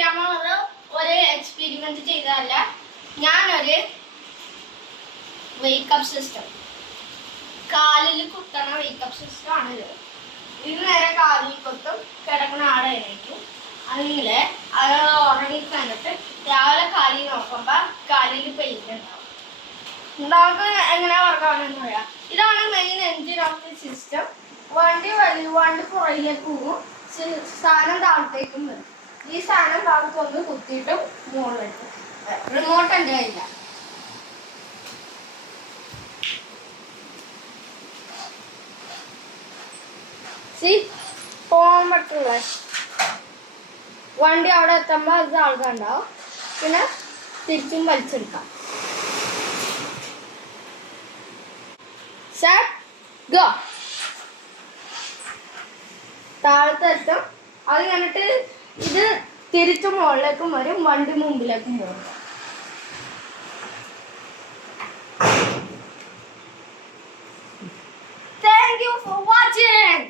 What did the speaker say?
ചെയ്യാൻ പോകുന്നത് ഒരു എക്സ്പെരിമെന്റ് ചെയ്തതല്ല, ഞാനൊരു വേക്കപ്പ് സിസ്റ്റം, കാലിൽ കുത്തണ വേക്കപ്പ് സിസ്റ്റം ആണിത്. ഇത് നേരെ കാലിൽ കുത്തും, കിടക്കുന്ന ആടെ എണീക്കും. അങ്ങനെ അത് ഉറങ്ങി കഴിഞ്ഞിട്ട് രാവിലെ കാലിൽ നോക്കുമ്പോൾ കാലിൽ പെയിന്റ് ഉണ്ടാവും. നമുക്ക് എങ്ങനെ വർക്കാവണമെന്ന് പറയാം. ഇതാണ് main engine of the system. വണ്ടി പുറകിലേക്ക് പോകും, സാധനം താഴത്തേക്കും വരും. ഈ സാധനം താഴത്തൊന്ന് കുത്തിയിട്ടും മുകളിലിട്ട്. റിമോട്ട് എൻ്റെ കയ്യില്ല. പോകാൻ പറ്റുള്ള വണ്ടി അവിടെ എത്തുമ്പോൾ അത് ആൾക്കാരുണ്ടാവും. പിന്നെ തിരിച്ചും വലിച്ചെടുക്കാം. ഗോ താഴത്തെത്തും. അത് കഴിഞ്ഞിട്ട് ഇത് തിരിച്ചു മുകളിലേക്കും വരും, വണ്ടി മുമ്പിലേക്കും പോകും. Thank you for watching.